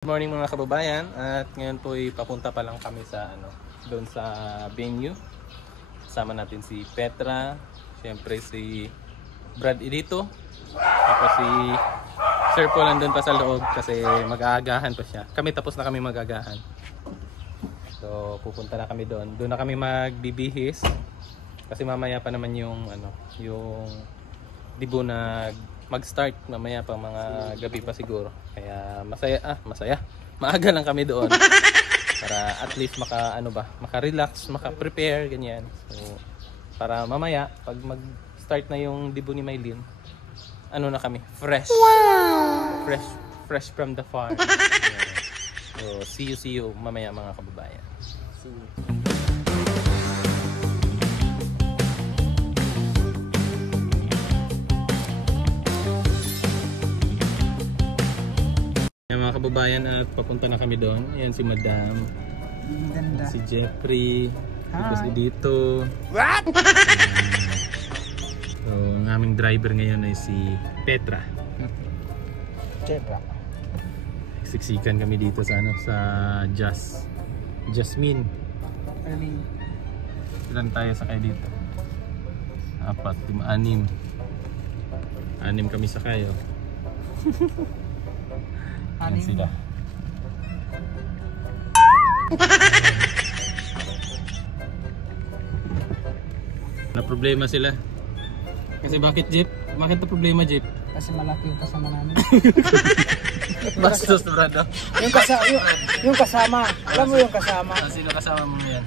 Good morning mga kababayan, at ngayon po ay papunta pa lang kami sa doon sa venue. Kasama natin si Petra, syempre si Brad dito, tapos si Sir Paul nandun pa sa loob kasi mag-aagahan pa siya. Kami tapos na kami mag-aagahan. So pupunta na kami doon. Doon na kami magbibihis kasi mamaya pa naman yung yung dibo na mag-start mamaya pa, mga gabi pa siguro. Kaya masaya. Maaga lang kami doon para at least maka-relax, maka-prepare ganyan. So para mamaya pag mag-start na yung debut ni Maylin, na kami, fresh. Wow! Fresh from the farm. So see you mamaya mga kababayan. See you. Mga kababayan, at papunta na kami doon. Ayan si Madam, si Jeffrey, tapos dito. What? So ang aming driver ngayon ay si Petra. Siksikan kami dito sa sa Jasmine. Ilan tayo sakay dito? 4, 5, 6. 6 kami sakay. Ayan sila. Na problema sila. Kasi bakit Jeep? Bakit na problema Jeep? Kasi malaki yung kasama namin. Bastos brado. Yung kasama. Alam mo yung kasama. Sino kasama mo yan?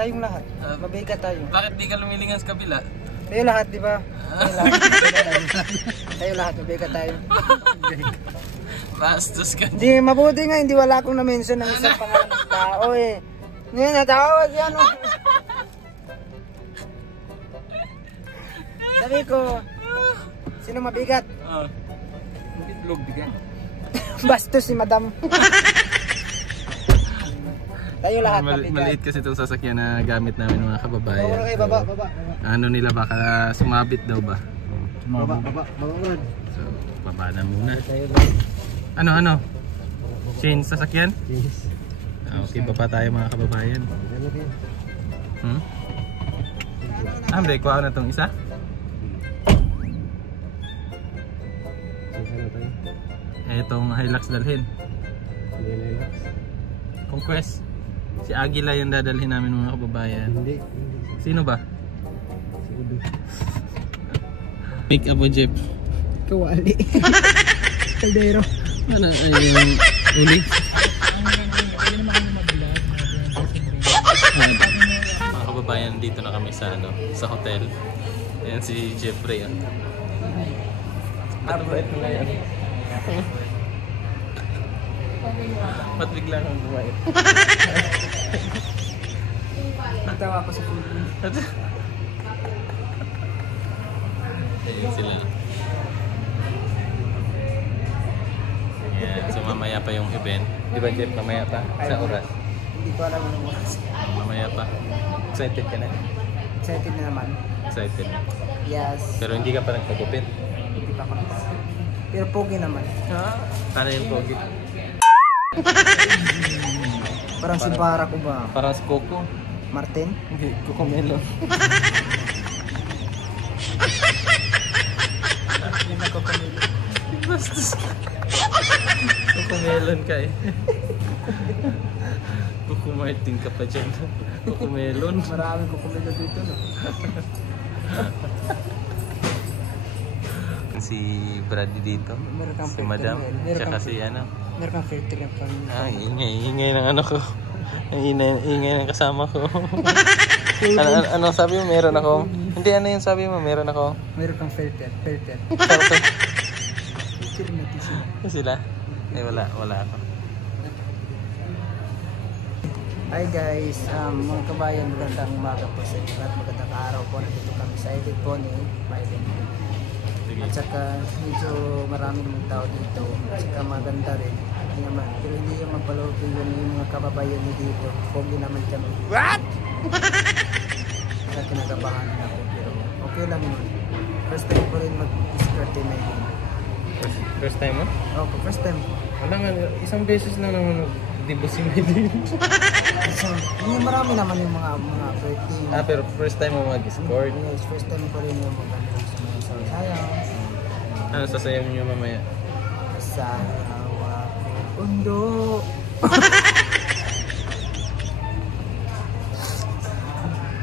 Tayong lahat. Mabigat tayo. Bakit di ka lumilingan sa kabila? Tayo lahat, di ba? Tayo lahat, mabigat tayo. Bastos ka. Hindi, mabuti nga, hindi wala akong na-mention ng isang pangalan ng tao eh. Ngayon, natawag yan oh. Sabi ko, sino mabigat? Bitlog bigat. Bastos si Madam. Tayo lahat mabigat. Maliit kasi itong sasakyan na gamit namin mga kababayan. Okay, baba. Ano nila, baka sumabit daw ba? Baba. So, baba na muna. Ano? Change sasakyan? Yes. Okay, baba tayo mga kababayan. Break ko na itong isa. Itong Hilux dalhin. Conquest. Si Agila yung dadalhin namin mga kababayan. Hindi. Sino ba? Si Udo. Pick up o jeep? Kawali. Kaldero. Ano yung ulit? Mga kababayan, dito na kami sa sa hotel. Ayan si Jeffrey. Mabait mo na yan. Ba't bigla kang bumait? Natawa ko sa food. Ayan sila. Ayan, so mamaya pa yung event. Di ba Jeff, mamaya pa? Sa oras? Hindi ko alam anong oras. Mamaya pa. Excited ka na? Excited na naman. Excited na. Yes. Pero hindi ka pa nagpagupit? Hindi pa ako. Pero pogi naman. Ano yung pogi? Parang si Bara ko ba? Parang si Coco. Martin? Hindi, Coco Melon. Hindi na Coco Melon. Bastos ka. Coco Melon ka eh. Coco Martin ka pa dyan. Coco Melon. Maraming Coco Melon dito no? Si Brady dito. Si Madam. Tsaka si Meron kang filter yung pang... ingay ng ko. Ingay ng kasama ko. Ano sabi mo? Meron ako. Hindi, ano yung sabi mo? Meron ako. Meron kang filter. Sila? Wala ako. Hi guys, mga kabayan, magandang umaga po sa inyo at magandang araw po. Nandito kami sa edit po ni Maylin. At saka medyo maraming mga tao dito. At saka maganda rin. Pero hindi yung magpalookin yun yung mga kababayan niyo dito. Pogi naman kami. What? Kaya kinagabahan ako. Pero okay lang yun. First time ko rin mag-skirt na yun. First time mo? Oo, first time. Wala nga, isang beses lang naman dibo si Maylin. Marami naman yung mga birthday. Pero first time mo mag-escort. Yes, first time ko rin yung sayaw. Ano sasayaw niyo mamaya? Sayaw undo.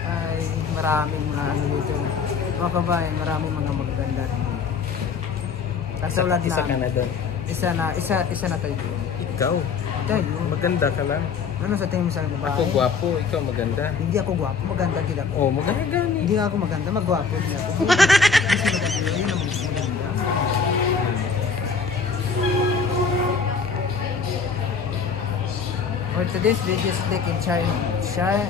Ay, maraming mga ano dito. Mga kabayan, maraming mga magaganda dito. Katulad Isa ka na doon. Isa na tayo doon. Ikaw? Tayo. Maganda ka lang. Ano sa tingin mo sa babae? Ako gwapo, ikaw maganda. Hindi ako gwapo, maganda din ako. Oh, maganda gani. Hindi ako maganda, magwapo din ako. Kasi maganda yun ang maganda. For today's video, click and share.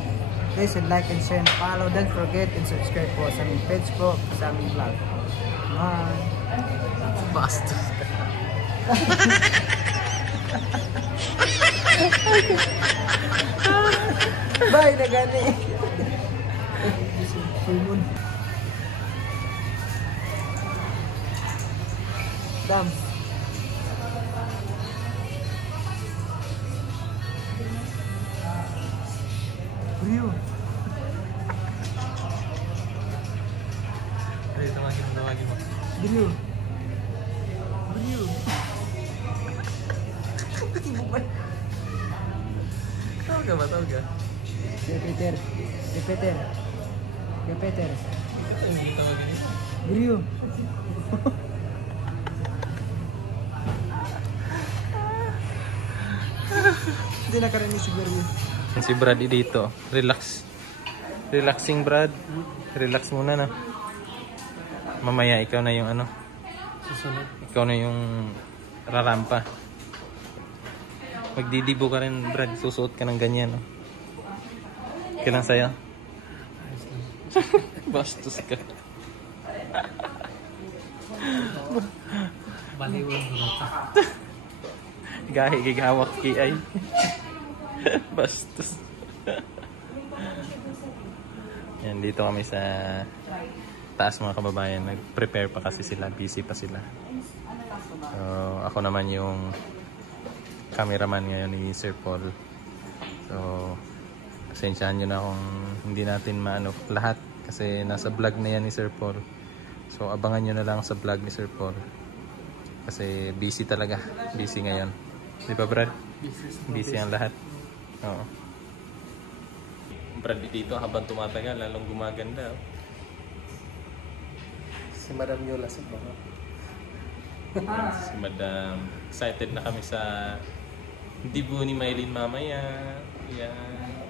Please like and share and follow. Don't forget and subscribe po sa aming page po, sa aming vlog. Bye! Basta. Bye na gani! Full moon. Dam. Rio. Ay, tawagin mo. Rio. Tawag ka. Peter. Hindi tawagin niyo. Rio. Hindi nakarinig si Rio. Si Brad dito. Relax. Relaxing Brad. Relax muna na. Mamaya ikaw na yung ano. Ikaw na yung rarampa. Magdidibo ka rin Brad. Susuot ka ng ganyan. No? Okay lang sa'yo? Bastos ka. Baliwan mo ka. Gihawak ki ay. Bastos. Yan, dito kami sa taas mga kababayan. Nag-prepare pa kasi sila. Busy pa sila. So, ako naman yung cameraman ngayon ni Sir Paul. So, pasensyahan nyo na kung hindi natin maano lahat. Kasi nasa vlog na yan ni Sir Paul. So, abangan nyo na lang sa vlog ni Sir Paul. Kasi busy talaga. Busy ngayon. Di ba Brad? Busy ang lahat. Oo. Brad dito habang tumatagal, lalong gumaganda. Si Madam Yola sa baka. Si Madam. Excited na kami sa dibu ni Maylin mamaya. Yan.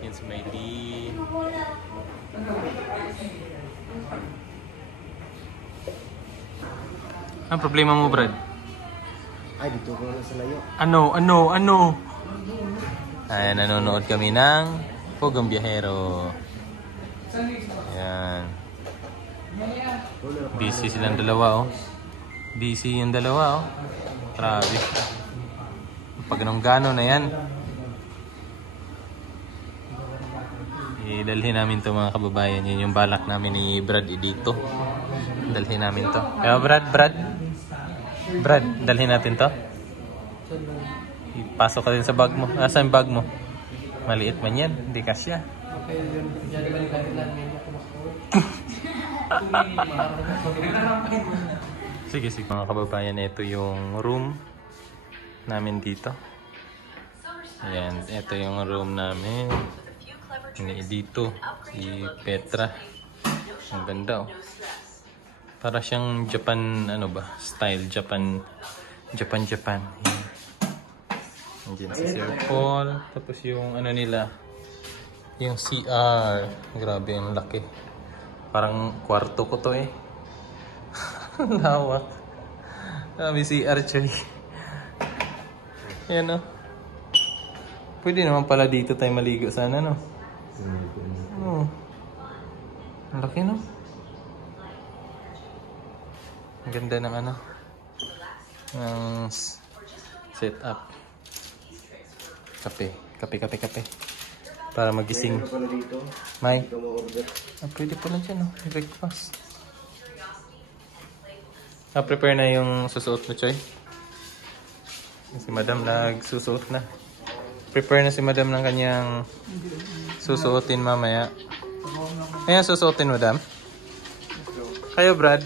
Yan si Maylin. Ang problema mo, Brad? Ay, dito ko na sa layo. Ano? Ay, nanonood kami ng Pogang Biyahero. Ayan. Busy silang dalawa, oh. Busy yung dalawa, oh. Grabe. Pag gano na yan. Idalhin namin to mga kababayan. Yun yung balak namin ni Brad dito. Dalhin namin to. Kaya Brad, dalhin natin to. Ipasok ka din sa bag mo. Nasaan yung bag mo? Maliit man yan. Hindi kasya. Okay, yun. Yan naman yung dahilan. Sige. Mga kababayan, ito yung room namin dito. Ayan, ito yung room namin. Ini dito. Si Petra. Ang ganda, oh. Para siyang Japan, ano ba? Style Japan. Ayan. Andiyan si Sir Paul. Tapos yung ano nila, yung CR. Grabe, ang laki. Parang kwarto ko to eh. Lawak. Grabe CR, Choy. Ayan, oh. Pwede naman pala dito tayo maligo sana, no? Oh. Ang laki, no? Ang ganda ng ano. Ng setup. Kape. Para magising. May? Pwede pala dyan, oh. Breakfast. Prepare na yung susuot mo, Choy. Si Madam nagsusuot na. Prepare na si Madam ng kanyang susuotin mamaya. Ayan, susuotin, Madam. Kayo, Brad.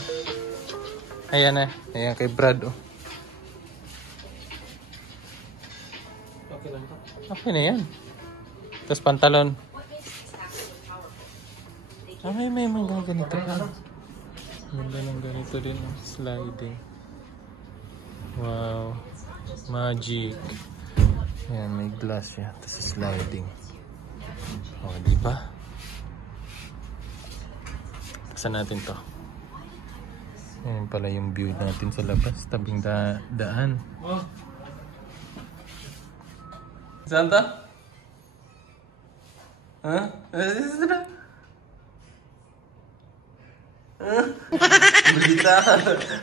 Ayan na. Ayan kay Brad. Oh. Okay na yan. Tapos pantalon. Ah, may mga ganito ka. Ganda ng ganito din. Sliding. Wow. Magic. Ayan, may glass siya. Tapos sliding. O, diba? Saan natin to? Ayan pala yung view natin sa labas. Tabing daan. Saan to? Huh?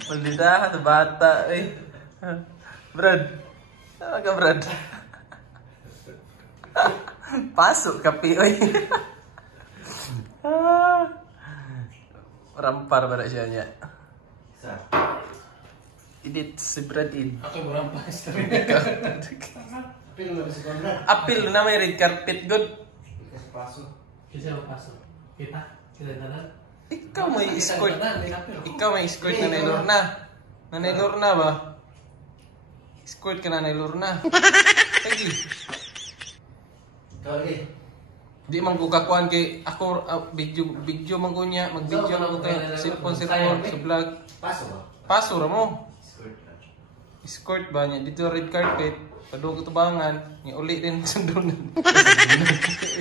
Maldita ka, bata. Eh. Brad. Tama ka, Brad. Pasok ka, Pioy. Rampar ba na siya niya? Edit si Brad in. Ako mo rampas. Apil na may red carpet, good. Kita pasok. Kita na lang. Ikaw may escort. Ikaw may escort na Lorna. Na Lorna ba? Escort ka na Lorna. Lagi. Di man ko kakuan kay ako video man ko niya, mag-video man ko ta cellphone sa vlog. Paso ra mo. Escort ba niya dito red carpet, padung tubangan, ni uli din sundunan.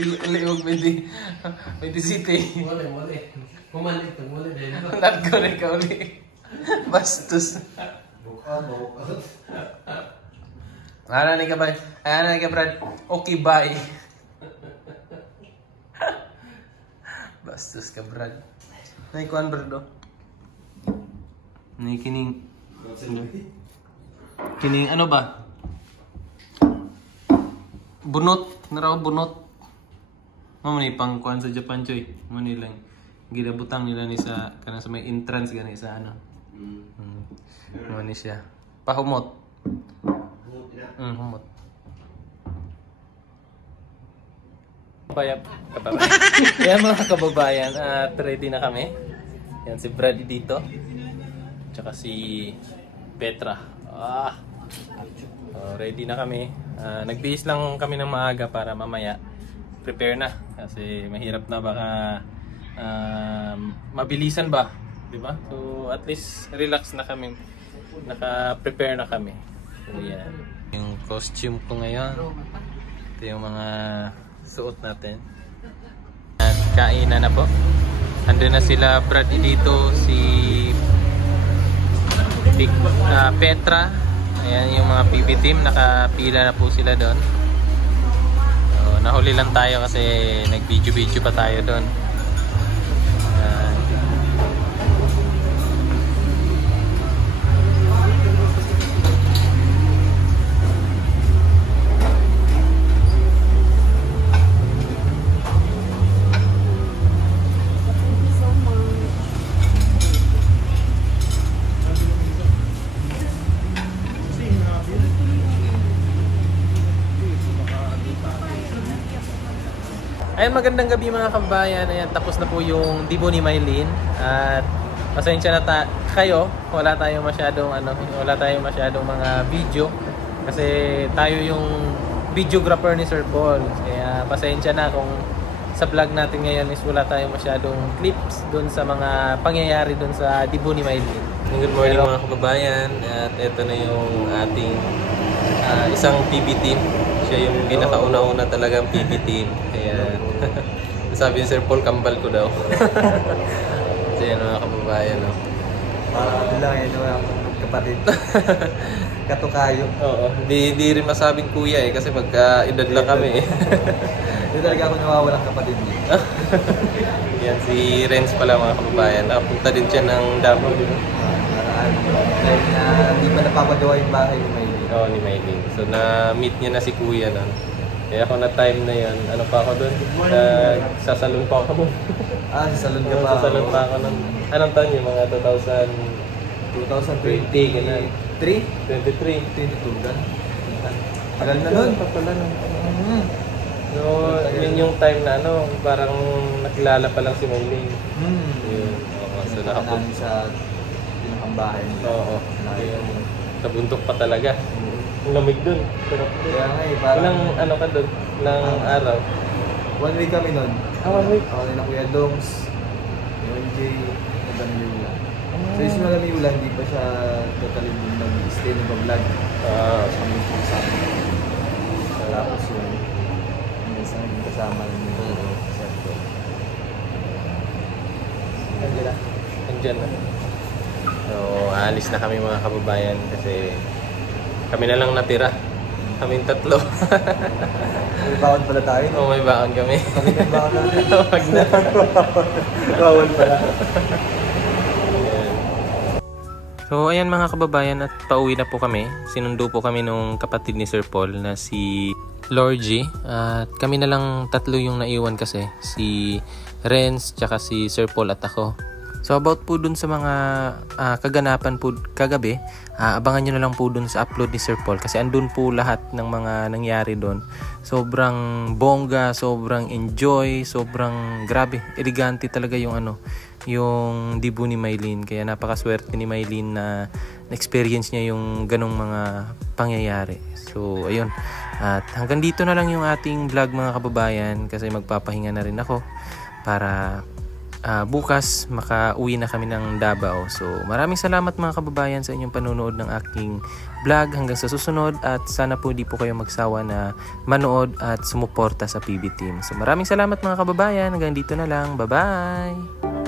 Uli og Medi City. Mole. Kumalik din. Not ko rin ka uli. Bastos. Ano ni ka ba? Ano ni ka, Brad? Okay, bye. Bastos ka, Brad. Naikuan, Brad, oh. Kining ano ba? Bunot. Naraw bunot. Mamani pang kuan sa Japan, choy. Mani lang. Gidabutang nila ni sa kanang sa may entrance gani sa ano. Mani siya. Pahumot. Humot. Yan mga kababayan, at ready na kami. Yan si Brady dito. Tsaka si Petra. Ready na kami. Nagbihis lang kami ng maaga para mamaya prepare na. Kasi mahirap na baka mabilisan ba? Diba? So at least relax na kami. Naka-prepare na kami. So yan. Yung costume ko ngayon. Ito yung mga suot natin. At kainan na po. Andun na sila Brady dito, si Petra. Ayan yung mga PB team. Nakapila na po sila doon. So, nahuli lang tayo kasi nag-video pa tayo doon. Ayan, magandang gabi mga kabayan. Ayan, tapos na po yung Dibo ni Maylin. At pasensya na kayo. Wala tayong masyadong mga video. Kasi tayo yung videographer ni Sir Paul. Kaya pasensya na kung sa vlog natin ngayon is wala tayong masyadong clips doon sa mga pangyayari doon sa Dibo ni Maylin. Good morning mga kababayan. At ito na yung ating isang PB team. Siya yung pinakauna-una talagang PB team. Kaya sabi ni Sir Paul, kambal ko daw. So yan mga kababayan, no? Lang yun mga kapatid. Katukayo. Oo, di rin masabing kuya eh, kasi magka-edad lang kami eh. Hindi talaga ako nawawalang kapatid niya. Yan, si Renz pala mga kababayan. Nakapunta din siya ng Davao. Dahil hindi pa napapagawa yung bahay ni Maylin. Oo, ni Maylin. So na-meet niya na si kuya nun. Kaya ako na time na yan, ano pa ako doon? Sasalon pa ako. Sa salon ka pa. Sasalon pa ako ng, anong taon yun? Mga 2020, ganun. 23? 23. 22 gan. Tagal na nun. Pala nun. So, yun yung time na ano, parang nakilala pa lang si Maylene. Yun. Oo, so namin sa pinakang-bahay nila. Oo. Yun. Sa bundok pa talaga. Ang lamig dun. Pero, Kaya nga eh, parang... ilang ano ka dun? Ilang araw? 1 week kami nun. 1 week? Ako nila Kuya Dongs, yung Jay, Madam Yula. So yung si Madam Yula, hindi pa siya totally nag-stay nag-vlog. Kami po sa amin. Tapos yung isang kasama yung set ko. Andiyan na. Andiyan na. So, aalis na kami mga kababayan kasi kami na lang natira. Kaming 3. May baon pala tayo. Oo, may baon kami. Kami may baon natin. Wag na. Bawal pala. So, ayan mga kababayan at pauwi na po kami. Sinundo po kami nung kapatid ni Sir Paul na si Lorgie. At kami na lang 3 yung naiwan kasi. Si Renz, tsaka si Sir Paul at ako. So about po dun sa mga kaganapan po kagabi, abangan nyo na lang po dun sa upload ni Sir Paul kasi andun po lahat ng mga nangyari dun. Sobrang bongga, sobrang enjoy, sobrang grabe, elegante talaga yung ano, yung debut ni Maylene. Kaya napakaswerte ni Maylene na na-experience niya yung ganong mga pangyayari. So ayun, at hanggang dito na lang yung ating vlog mga kababayan kasi magpapahinga na rin ako para bukas makauwi na kami ng Davao. So maraming salamat mga kababayan sa inyong panunood ng aking vlog hanggang sa susunod at sana po di po kayo magsawa na manood at sumuporta sa PB Team. So maraming salamat mga kababayan, hanggang dito na lang. Bye bye.